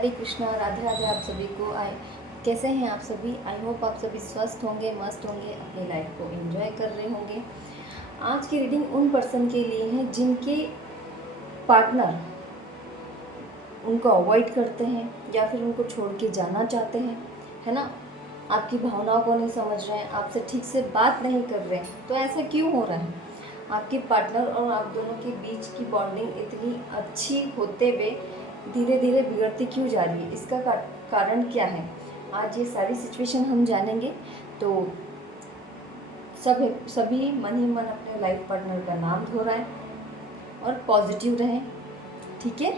हरे कृष्णा, राधे राधे आप सभी को। कैसे हैं आप सभी? आई होप आप सभी स्वस्थ होंगे, मस्त होंगे, अपनी लाइफ को एंजॉय कर रहे होंगे। आज की रीडिंग उन पर्सन के लिए है जिनके पार्टनर उनको अवॉइड करते हैं या फिर उनको छोड़ के जाना चाहते हैं, है ना। आपकी भावनाओं को नहीं समझ रहे हैं, आपसे ठीक से बात नहीं कर रहे हैं। तो ऐसा क्यों हो रहा है? आपके पार्टनर और आप दोनों के बीच की बॉन्डिंग इतनी अच्छी होते हुए धीरे धीरे बिगड़ती क्यों जा रही है? इसका कारण क्या है? आज ये सारी सिचुएशन हम जानेंगे। तो सभी मन ही मन अपने लाइफ पार्टनर का नाम धो रहा है और पॉजिटिव रहें, ठीक है।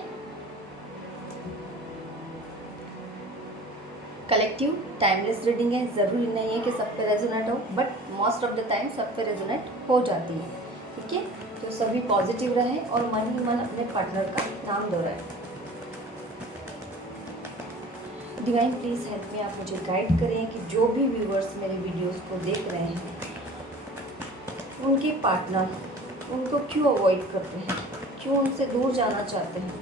कलेक्टिव टाइमलेस रीडिंग है, ज़रूरी नहीं है कि सब पे रेजोनेट हो, but most of the time सब पे रेजोनेट हो जाती है, ठीक है। तो सभी पॉजिटिव रहें और मन ही मन अपने पार्टनर का नाम दोहराएं। डिवाइन प्लीज़ हेल्प मी, आप मुझे गाइड करें कि जो भी व्यूअर्स मेरे वीडियोस को देख रहे हैं उनके पार्टनर उनको क्यों अवॉइड करते हैं, क्यों उनसे दूर जाना चाहते हैं।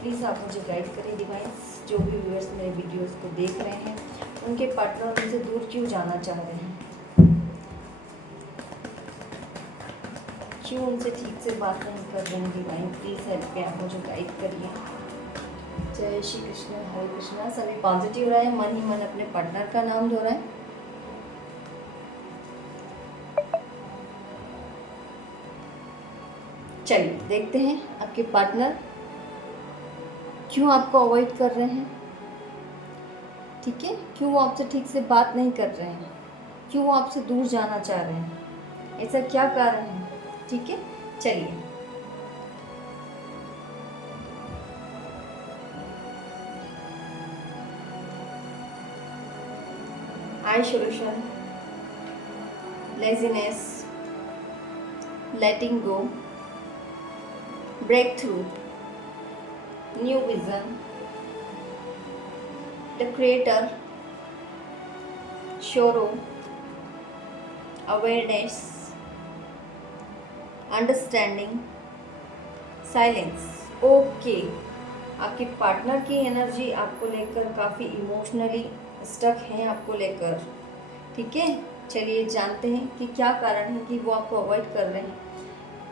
प्लीज़ आप मुझे गाइड करें डिवाइन्स। जो भी व्यूअर्स मेरे वीडियोस को देख रहे हैं उनके पार्टनर उनसे दूर क्यों जाना चाह रहे हैं, क्यों उनसे ठीक से बात नहीं कर रहे हैं। डिवाइन प्लीज़ हेल्प मी, आप मुझे गाइड करिए। जय श्री कृष्ण, हरे कृष्णा। सभी पॉजिटिव रहे, मन ही मन अपने पार्टनर का नाम दोहराएं। चलिए देखते हैं आपके पार्टनर क्यों आपको अवॉइड कर रहे हैं, ठीक है। क्यों वो आपसे ठीक से बात नहीं कर रहे हैं, क्यों वो आपसे दूर जाना चाह रहे हैं, ऐसा क्या कारण है, ठीक है। चलिए isolation, laziness, letting go, breakthrough, new vision, the creator, sorrow, awareness, understanding, silence. Okay, आपके पार्टनर की एनर्जी आपको लेकर काफ़ी इमोशनली स्टक है आपको लेकर, ठीक है। चलिए जानते हैं कि क्या कारण है कि वो आपको अवॉइड कर रहे हैं,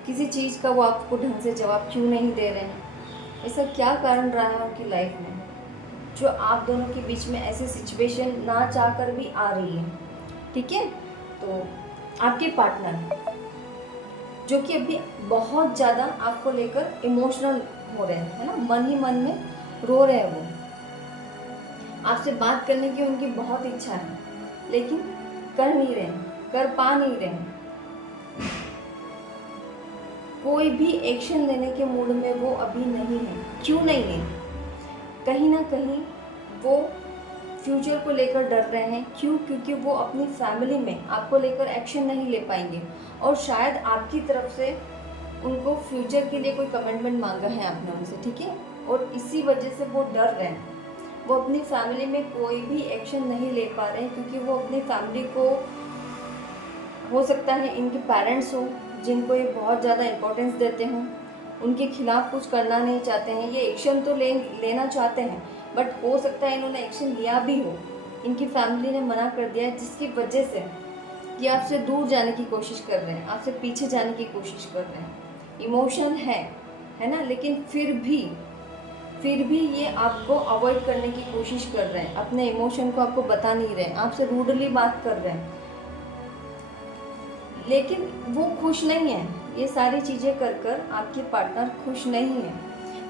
किसी चीज़ का वो आपको ढंग से जवाब क्यों नहीं दे रहे हैं, ऐसा क्या कारण रहा है उनकी लाइफ में जो आप दोनों के बीच में ऐसी सिचुएशन ना चाहकर भी आ रही है, ठीक है। तो आपके पार्टनर जो कि अभी बहुत ज़्यादा आपको लेकर इमोशनल हो रहे हैं, है ना, मन ही मन में रो रहे हैं। वो आपसे बात करने की उनकी बहुत इच्छा है लेकिन कर नहीं रहे, कर पा नहीं रहे, कोई भी एक्शन लेने के मूड में वो अभी नहीं है। क्यों नहीं है? कहीं ना कहीं वो फ्यूचर को लेकर डर रहे हैं। क्यों? क्योंकि वो अपनी फैमिली में आपको लेकर एक्शन नहीं ले पाएंगे और शायद आपकी तरफ से उनको फ्यूचर के लिए कोई कमिटमेंट मांगा है आपने उनसे, ठीक है। और इसी वजह से वो डर रहे हैं, वो अपनी फैमिली में कोई भी एक्शन नहीं ले पा रहे हैं क्योंकि वो अपनी फैमिली को, हो सकता है इनके पेरेंट्स हो जिनको ये बहुत ज़्यादा इम्पोर्टेंस देते हों, उनके खिलाफ कुछ करना नहीं चाहते हैं। ये एक्शन तो लेना चाहते हैं बट हो सकता है इन्होंने एक्शन लिया भी हो, इनकी फैमिली ने मना कर दिया है, जिसकी वजह से ये आपसे दूर जाने की कोशिश कर रहे हैं, आपसे पीछे जाने की कोशिश कर रहे हैं। इमोशन है ना, लेकिन फिर भी ये आपको अवॉइड करने की कोशिश कर रहे हैं, अपने इमोशन को आपको बता नहीं रहे हैं, आपसे रूडली बात कर रहे हैं, लेकिन वो खुश नहीं है। ये सारी चीज़ें कर कर आपके पार्टनर खुश नहीं है,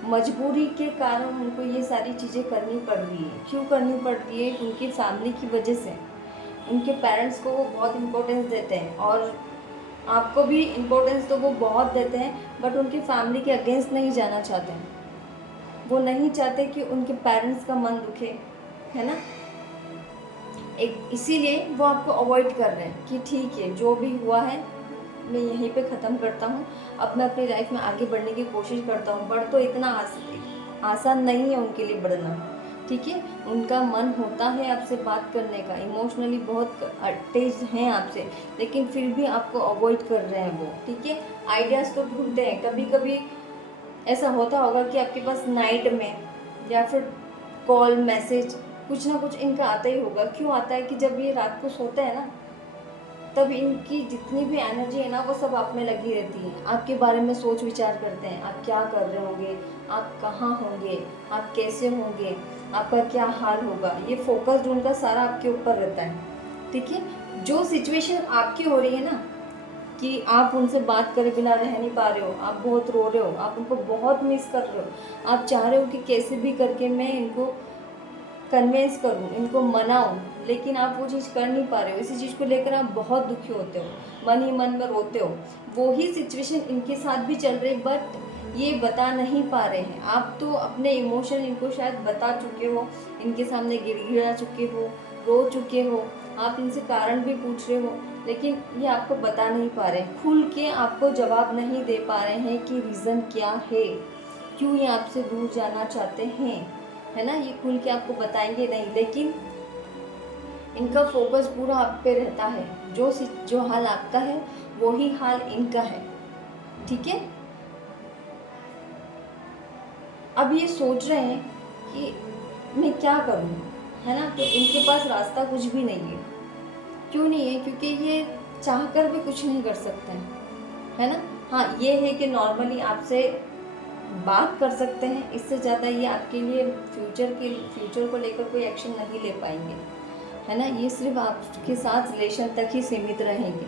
मजबूरी के कारण उनको ये सारी चीज़ें करनी पड़ रही है। क्यों करनी पड़ रही है? उनकी फैमिली की वजह से। उनके पेरेंट्स को वो बहुत इम्पोर्टेंस देते हैं और आपको भी इम्पोर्टेंस तो वो बहुत देते हैं, बट उनकी फैमिली के अगेंस्ट नहीं जाना चाहते हैं। वो नहीं चाहते कि उनके पेरेंट्स का मन दुखे, है ना। इसीलिए वो आपको अवॉइड कर रहे हैं कि ठीक है, जो भी हुआ है मैं यहीं पे ख़त्म करता हूँ, अब मैं अपनी लाइफ में आगे बढ़ने की कोशिश करता हूँ। बढ़ तो इतना आसान नहीं है उनके लिए बढ़ना, ठीक है। उनका मन होता है आपसे बात करने का, इमोशनली बहुत अटैच हैं आपसे, लेकिन फिर भी आपको अवॉइड कर रहे हैं वो, ठीक है। आइडियाज़ तो ढूंढते हैं, कभी कभी ऐसा होता होगा कि आपके पास नाइट में या फिर कॉल मैसेज कुछ ना कुछ इनका आता ही होगा। क्यों आता है कि जब ये रात को सोते हैं ना, तब इनकी जितनी भी एनर्जी है ना वो सब आप में लगी रहती है। आपके बारे में सोच विचार करते हैं, आप क्या कर रहे होंगे, आप कहाँ होंगे, आप कैसे होंगे, आपका क्या हाल होगा। ये फोकस उनका सारा आपके ऊपर रहता है। ठीक है, जो सिचुएशन आपकी हो रही है ना कि आप उनसे बात करे बिना रह नहीं पा रहे हो, आप बहुत रो रहे हो, आप उनको बहुत मिस कर रहे हो, आप चाह रहे हो कि कैसे भी करके मैं इनको कन्विंस करूं, इनको मनाऊं, लेकिन आप वो चीज़ कर नहीं पा रहे हो। इसी चीज़ को लेकर आप बहुत दुखी होते हो, मन ही मन में रोते हो। वो ही सिचुएशन इनके साथ भी चल रही, बट ये बता नहीं पा रहे हैं। आप तो अपने इमोशन इनको शायद बता चुके हो, इनके सामने गिड़गिड़ा चुके हो, रो चुके हो, आप इनसे कारण भी पूछ रहे हो, लेकिन ये आपको बता नहीं पा रहे, खुल के आपको जवाब नहीं दे पा रहे हैं कि रीज़न क्या है, क्यों ये आपसे दूर जाना चाहते हैं, है ना। ये खुल के आपको बताएंगे नहीं, लेकिन इनका फोकस पूरा आप पे रहता है। जो हाल आपका है वही हाल इनका है। ठीक है, अब ये सोच रहे हैं कि मैं क्या करूं, है ना। तो इनके पास रास्ता कुछ भी नहीं है। क्यों नहीं है? क्योंकि ये चाहकर भी कुछ नहीं कर सकते हैं, है ना। हाँ, ये है कि नॉर्मली आपसे बात कर सकते हैं, इससे ज़्यादा ये आपके लिए फ्यूचर को लेकर कोई एक्शन नहीं ले पाएंगे, है ना। ये सिर्फ आपके साथ रिलेशन तक ही सीमित रहेंगे,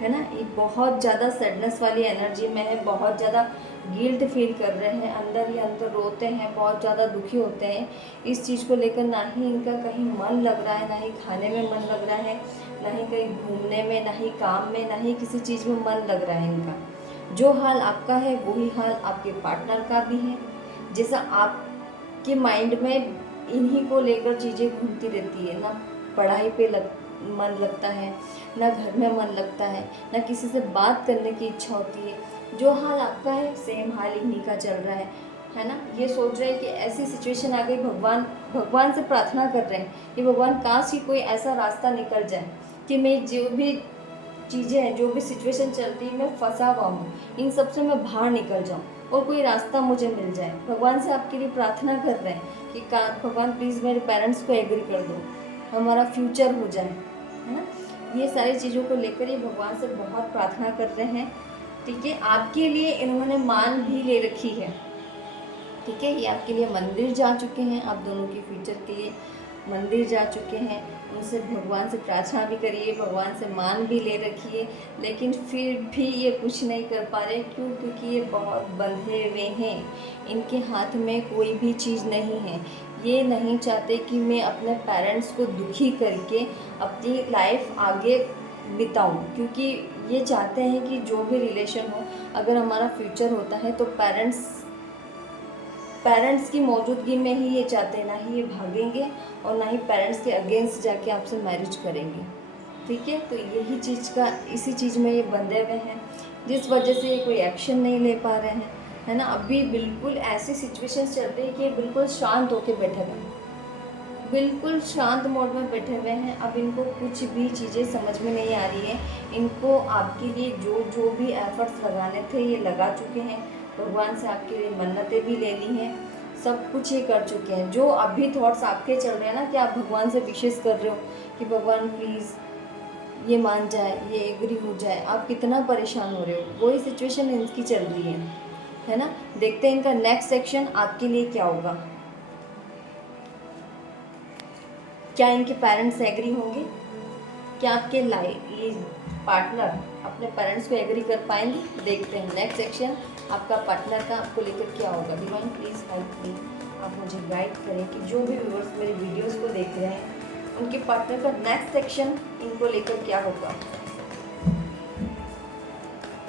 है ना। ये बहुत ज़्यादा सैडनेस वाली एनर्जी में है, बहुत ज़्यादा गिल्ट फील कर रहे हैं, अंदर ही अंदर रोते हैं, बहुत ज़्यादा दुखी होते हैं इस चीज़ को लेकर। ना ही इनका कहीं मन लग रहा है, ना ही खाने में मन लग रहा है, ना ही कहीं घूमने में, ना ही काम में, ना ही किसी चीज़ में मन लग रहा है इनका। जो हाल आपका है वही हाल आपके पार्टनर का भी है। जैसा आपके माइंड में इन्हीं को लेकर चीज़ें घूमती रहती है, ना पढ़ाई पे मन लगता है, ना घर में मन लगता है, ना किसी से बात करने की इच्छा होती है। जो हाल आपका है सेम हाल इन्हीं का चल रहा है ना। ये सोच रहे हैं कि ऐसी सिचुएशन आ गई, भगवान से प्रार्थना कर रहे हैं कि भगवान काश ही कोई ऐसा रास्ता निकल जाए कि मैं जो भी चीज़ें हैं, जो भी सिचुएशन चल रही है, मैं फंसा हुआ हूँ, इन सब से मैं बाहर निकल जाऊँ और कोई रास्ता मुझे मिल जाए। भगवान से आपके लिए प्रार्थना कर रहे हैं कि भगवान प्लीज़ मेरे पेरेंट्स को एग्री कर दो, हमारा फ्यूचर हो जाए, है ना। ये सारी चीज़ों को लेकर ये भगवान से बहुत प्रार्थना कर रहे हैं। ठीक है, आपके लिए इन्होंने मान भी ले रखी है। ठीक है, ये आपके लिए मंदिर जा चुके हैं, आप दोनों के फ्यूचर के लिए मंदिर जा चुके हैं, उनसे भगवान से प्रार्थना भी करिए, भगवान से मान भी ले रखिए, लेकिन फिर भी ये कुछ नहीं कर पा रहे। क्यों? क्योंकि ये बहुत बंधे हुए हैं, इनके हाथ में कोई भी चीज़ नहीं है। ये नहीं चाहते कि मैं अपने पेरेंट्स को दुखी करके अपनी लाइफ आगे बिताऊं, क्योंकि ये चाहते हैं कि जो भी रिलेशन हो, अगर हमारा फ्यूचर होता है तो पेरेंट्स की मौजूदगी में ही ये चाहते हैं, ना ही ये भागेंगे और ना ही पेरेंट्स के अगेंस्ट जाके आपसे मैरिज करेंगे। ठीक है, तो इसी चीज़ में ये बंधे हुए हैं, जिस वजह से ये कोई एक्शन नहीं ले पा रहे हैं, है ना। अभी बिल्कुल ऐसी सिचुएशन चल रही है कि ये बिल्कुल शांत होकर बैठे हुए हैं, बिल्कुल शांत मोड में बैठे हुए हैं। अब इनको कुछ भी चीज़ें समझ में नहीं आ रही है। इनको आपके लिए जो भी एफर्ट्स लगाने थे ये लगा चुके हैं, भगवान से आपके लिए मन्नतें भी ले ली हैं, सब कुछ ये कर चुके हैं। जो अभी थॉट्स आपके चल रहे हैं ना कि आप भगवान से विशेष कर रहे हो कि भगवान प्लीज़ ये मान जाए, ये एग्री हो जाए, आप कितना परेशान हो रहे हो, वही सिचुएशन इनकी चल रही है ना। देखते हैं इनका नेक्स्ट सेक्शन आपके लिए क्या होगा। क्या इनके पेरेंट्स एग्री होंगे? क्या आपके ये पार्टनर अपने पेरेंट्स को एग्री कर पाएंगे? देखते हैं नेक्स्ट सेक्शन आपका पार्टनर का आपको लेकर क्या होगा। डिवाइन प्लीज़ हेल्प मी, आप मुझे गाइड करें कि जो भी व्यूअर्स मेरे वीडियोस को देख रहे हैं उनके पार्टनर का नेक्स्ट सेक्शन इनको लेकर क्या होगा।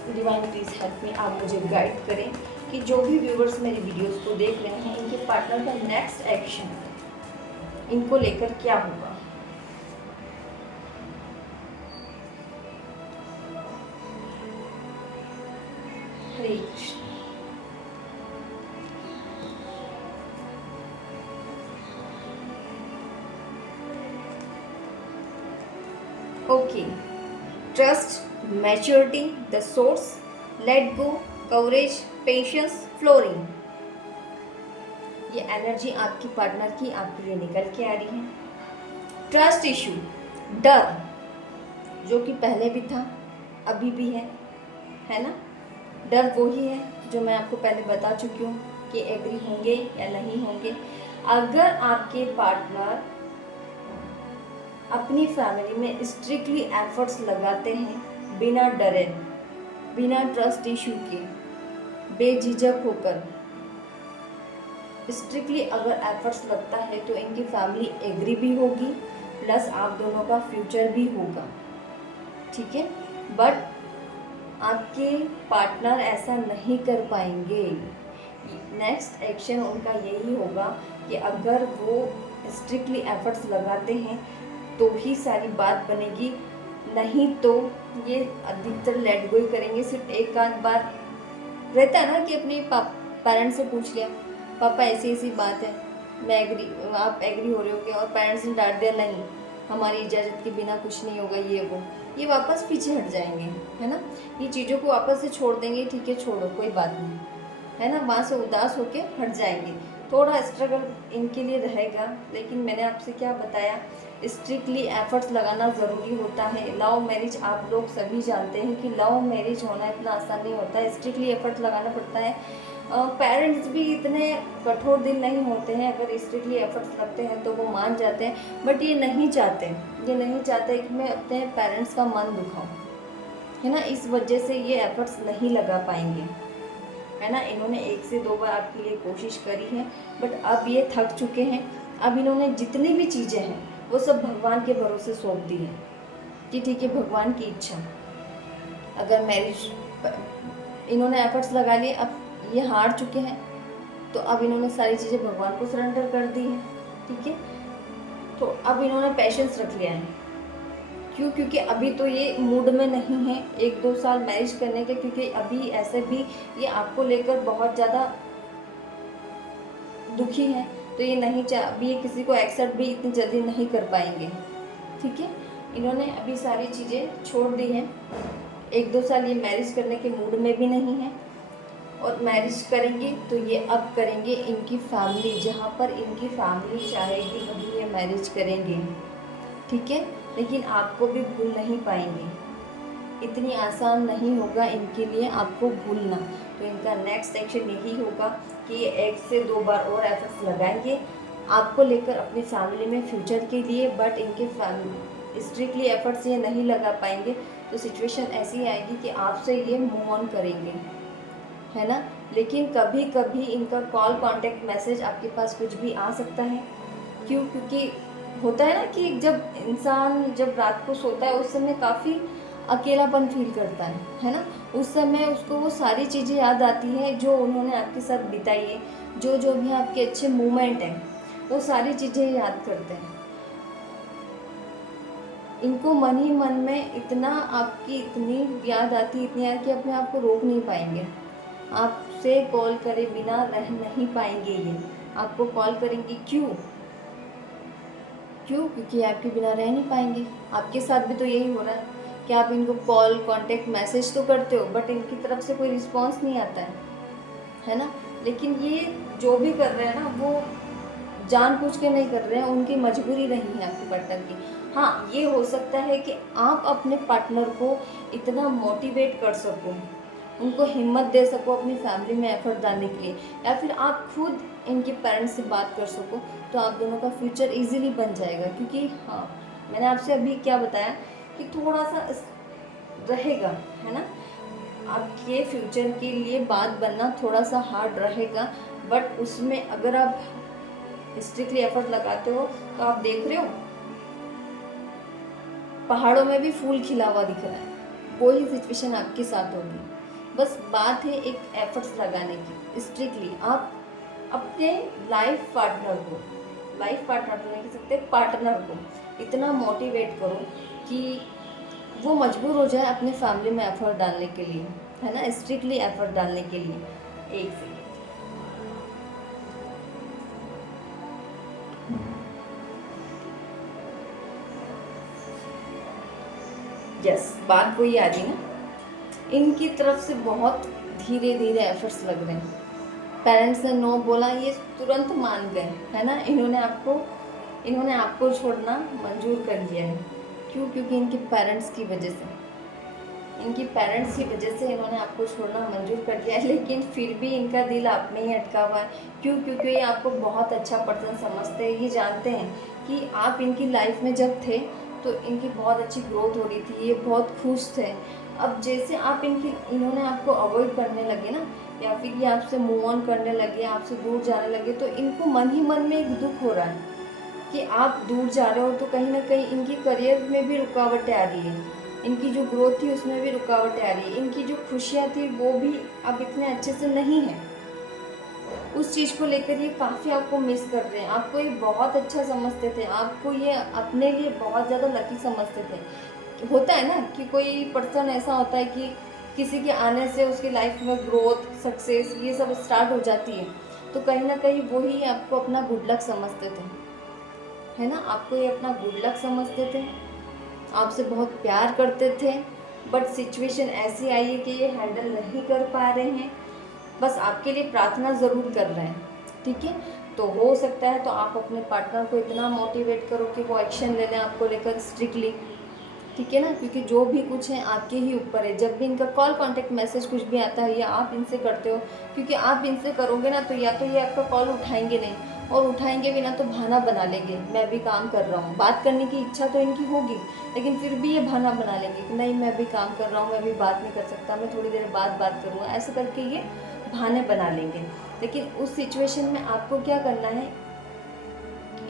डिवाइन प्लीज़ हेल्प मी, आप मुझे गाइड करें कि जो भी व्यूअर्स मेरी वीडियोस को देख रहे हैं इनके पार्टनर का नेक्स्ट एक्शन इनको लेकर क्या होगा। Hare Krishna. Okay, trust, maturity, the source, let go, coverage, patience, flooring. ये एनर्जी आपकी पार्टनर की आपके लिए निकल के आ रही है। ट्रस्ट इशू, डर, जो कि पहले भी था अभी भी है ना। डर वही है जो मैं आपको पहले बता चुकी हूँ कि एग्री होंगे या नहीं होंगे। अगर आपके पार्टनर अपनी फैमिली में स्ट्रिक्टली एफर्ट्स लगाते हैं बिना डरे, बिना ट्रस्ट इशू के, बेझिझक होकर स्ट्रिक्टली अगर एफर्ट्स लगता है तो इनकी फैमिली एग्री भी होगी, प्लस आप दोनों का फ्यूचर भी होगा, ठीक है। बट आपके पार्टनर ऐसा नहीं कर पाएंगे। नेक्स्ट एक्शन उनका यही होगा कि अगर वो स्ट्रिक्टली एफर्ट्स लगाते हैं तो ही सारी बात बनेगी, नहीं तो ये अधिकतर लेट गो ही करेंगे। सिर्फ एक आध बार रहता है ना कि अपने पेरेंट्स से पूछ लिया, पापा ऐसी ऐसी बात है, मैं एग्री, आप एग्री हो रहे हो क्या, और पेरेंट्स ने डांट दिया, नहीं हमारी इजाज़त के बिना कुछ नहीं होगा, ये वापस पीछे हट जाएंगे, है ना। ये चीज़ों को वापस से छोड़ देंगे, ठीक है छोड़ो कोई बात नहीं, है ना, वहाँ से उदास होके हट जाएंगे। थोड़ा स्ट्रगल इनके लिए रहेगा, लेकिन मैंने आपसे क्या बताया, स्ट्रिक्टली एफर्ट्स लगाना ज़रूरी होता है। लव मैरिज आप लोग सभी जानते हैं कि लव मैरिज होना इतना आसान नहीं होता है, स्ट्रिक्टली एफर्ट लगाना पड़ता है। पेरेंट्स भी इतने कठोर दिल नहीं होते हैं, अगर स्ट्रिक्टली एफर्ट्स लगते हैं तो वो मान जाते हैं, बट ये नहीं चाहते कि मैं अपने पेरेंट्स का मन दुखाऊं, है ना। इस वजह से ये एफर्ट्स नहीं लगा पाएंगे, है ना। इन्होंने 1 से 2 बार आपके लिए कोशिश करी है, बट अब ये थक चुके हैं। अब इन्होंने जितनी भी चीज़ें हैं वो सब भगवान के भरोसे सौंप दी है कि ठीक है भगवान की इच्छा। अगर मैरिज इन्होंने एफर्ट्स लगा लिए, अब ये हार चुके हैं, तो अब इन्होंने सारी चीज़ें भगवान को सरेंडर कर दी है, ठीक है। तो अब इन्होंने पेशेंस रख लिया है, क्यों, क्योंकि अभी तो ये मूड में नहीं है 1-2 साल मैरिज करने के, क्योंकि अभी ऐसे भी ये आपको लेकर बहुत ज़्यादा दुखी है, तो ये नहीं अभी ये किसी को एक्सेप्ट भी इतनी जल्दी नहीं कर पाएंगे, ठीक है। इन्होंने अभी सारी चीज़ें छोड़ दी हैं, 1-2 साल ये मैरिज करने के मूड में भी नहीं है, और मैरिज करेंगे तो ये अब करेंगे इनकी फैमिली, जहाँ पर इनकी फैमिली चाहेगी वहीं ये मैरिज करेंगे, ठीक है। लेकिन आपको भी भूल नहीं पाएंगे, इतनी आसान नहीं होगा इनके लिए आपको भूलना। तो इनका नेक्स्ट एक्शन यही होगा कि ये 1 से 2 बार और एफर्ट्स लगाएंगे आपको लेकर अपनी फैमिली में फ्यूचर के लिए, बट इनके फैमिली स्ट्रिक्टली एफर्ट्स ये नहीं लगा पाएंगे, तो सिचुएशन ऐसी आएगी कि आपसे ये मूव ऑन करेंगे, है ना। लेकिन कभी कभी इनका कॉल, कांटेक्ट, मैसेज आपके पास कुछ भी आ सकता है, क्यों, क्योंकि होता है ना कि जब इंसान जब रात को सोता है उस समय काफ़ी अकेलापन फील करता है ना। उस समय उसको वो सारी चीज़ें याद आती हैं जो उन्होंने आपके साथ बिताई है, जो भी आपके अच्छे मोमेंट हैं, वो सारी चीज़ें याद करते हैं। इनको मन ही मन में इतना आपकी इतनी याद आती, इतनी याद कि अपने आप को रोक नहीं पाएंगे, आपसे कॉल करे बिना रह नहीं पाएंगे। ये आपको कॉल करेंगे, क्यों, क्योंकि आपके बिना रह नहीं पाएंगे। आपके साथ भी तो यही हो रहा है कि आप इनको कॉल, कांटेक्ट, मैसेज तो करते हो, बट इनकी तरफ से कोई रिस्पांस नहीं आता है ना। लेकिन ये जो भी कर रहे हैं ना, वो जानबूझ के नहीं कर रहे हैं, उनकी मजबूरी रही है आपके पार्टनर की। हाँ, ये हो सकता है कि आप अपने पार्टनर को इतना मोटिवेट कर सको, उनको हिम्मत दे सको अपनी फैमिली में एफर्ट डालने के लिए, या फिर आप खुद इनके पेरेंट्स से बात कर सको, तो आप दोनों का फ्यूचर इजीली बन जाएगा। क्योंकि हाँ, मैंने आपसे अभी क्या बताया कि थोड़ा सा रहेगा, है ना, आपके फ्यूचर के लिए बात बनना थोड़ा सा हार्ड रहेगा, बट उसमें अगर आप स्ट्रिक्टली एफर्ट लगाते हो तो आप देख रहे हो पहाड़ों में भी फूल खिला हुआ दिख रहा है, वही सिचुएशन आपके साथ होगी। बस बात है एक एफर्ट्स लगाने की। स्ट्रिक्टली आप अपने लाइफ पार्टनर तो नहीं कह सकते, पार्टनर को इतना मोटिवेट करो कि वो मजबूर हो जाए अपने फैमिली में एफर्ट डालने के लिए, है ना, स्ट्रिक्टली एफर्ट डालने के लिए। एक से यस, बात वही आ रही ना, इनकी तरफ से बहुत धीरे धीरे एफर्ट्स लग रहे हैं, पेरेंट्स ने नो बोला, ये तुरंत मान गए, है ना। इन्होंने आपको छोड़ना मंजूर कर लिया है। क्यों? क्योंकि इनकी पेरेंट्स की वजह से इन्होंने आपको छोड़ना मंजूर कर लिया है। लेकिन फिर भी इनका दिल आप में ही अटका हुआ है। क्यों? क्योंकि ये आपको बहुत अच्छा पर्सन समझते हैं। ये जानते हैं कि आप इनकी लाइफ में जब थे तो इनकी बहुत अच्छी ग्रोथ हो रही थी, ये बहुत खुश थे। अब जैसे इन्होंने आपको अवॉइड करने लगे ना, या फिर ये आपसे मूव ऑन करने लगे, आपसे दूर जाने लगे, तो इनको मन ही मन में एक दुख हो रहा है कि आप दूर जा रहे हो। तो कहीं ना कहीं इनकी करियर में भी रुकावटें आ रही है, इनकी जो ग्रोथ थी उसमें भी रुकावटें आ रही है, इनकी जो खुशियाँ थी वो भी अब इतने अच्छे से नहीं है। उस चीज़ को लेकर ये काफ़ी आपको मिस कर रहे हैं। आपको ये बहुत अच्छा समझते थे, आपको ये अपने लिए बहुत ज़्यादा लकी समझते थे। होता है ना कि कोई पर्सन ऐसा होता है कि किसी के आने से उसकी लाइफ में ग्रोथ, सक्सेस ये सब स्टार्ट हो जाती है, तो कहीं ना कहीं वही आपको अपना गुड लक समझते थे, है ना। आपको ये अपना गुड लक समझते थे, आपसे बहुत प्यार करते थे। बट सिचुएशन ऐसी आई है कि ये हैंडल नहीं कर पा रहे हैं, बस आपके लिए प्रार्थना ज़रूर कर रहे हैं, ठीक है। तो हो सकता है तो आप अपने पार्टनर को इतना मोटिवेट करो कि वो एक्शन ले लें आपको लेकर स्ट्रिक्टली, ठीक है ना। क्योंकि जो भी कुछ है आपके ही ऊपर है। जब भी इनका कॉल कॉन्टेक्ट मैसेज कुछ भी आता है या आप इनसे करते हो, क्योंकि आप इनसे करोगे ना तो या तो ये आपका कॉल उठाएंगे नहीं, और उठाएंगे भी ना तो बहाना बना लेंगे, मैं भी काम कर रहा हूँ। बात करने की इच्छा तो इनकी होगी, लेकिन फिर भी ये बहाना बना लेंगे कि नहीं मैं भी काम कर रहा हूँ, मैं भी बात नहीं कर सकता, मैं थोड़ी देर बाद बात करूँगा, ऐसे करके ये बहाने बना लेंगे। लेकिन उस सिचुएशन में आपको क्या करना है,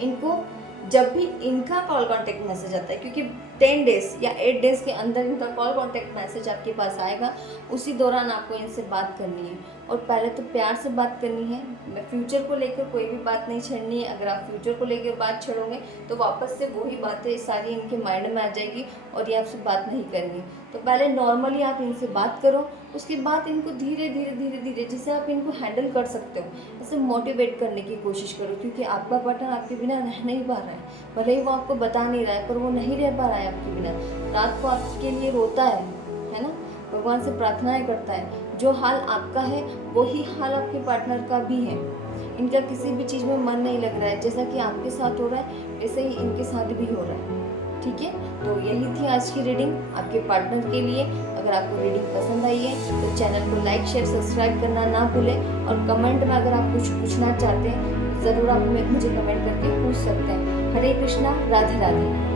इनको जब भी इनका कॉल कॉन्टेक्ट मैसेज आता है, क्योंकि 10 डेज़ या 8 डेज़ के अंदर इनका कॉल कॉन्टेक्ट मैसेज आपके पास आएगा, उसी दौरान आपको इनसे बात करनी है। और पहले तो प्यार से बात करनी है, फ्यूचर को लेकर कोई भी बात नहीं छेड़नी है। अगर आप फ्यूचर को लेकर बात छेड़ोगे तो वापस से वही बातें सारी इनके माइंड में आ जाएगी और ये आपसे बात नहीं करेंगे। तो पहले नॉर्मली आप इनसे बात करो, उसके बाद इनको धीरे धीरे जैसे आप इनको हैंडल कर सकते हो ऐसे मोटिवेट करने की कोशिश करो। क्योंकि आपका पार्टनर आपके बिना रह नहीं पा रहा है, भले ही वो आपको बता नहीं रहा है, पर वो नहीं रह पा रहा है आपके बिना। रात को आपके लिए रोता है ना, भगवान से प्रार्थनाएं करता है। जो हाल आपका है वही हाल आपके पार्टनर का भी है। इनका किसी भी चीज़ में मन नहीं लग रहा है, जैसा कि आपके साथ हो रहा है वैसे ही इनके साथ भी हो रहा है, ठीक है। तो यही थी आज की रीडिंग आपके पार्टनर के लिए। अगर आपको रीडिंग पसंद आई है तो चैनल को लाइक शेयर सब्सक्राइब करना ना भूलें, और कमेंट में अगर आप कुछ पूछना चाहते हैं ज़रूर आप मुझे कमेंट करके पूछ सकते हैं। हरे कृष्णा, राधे राधे।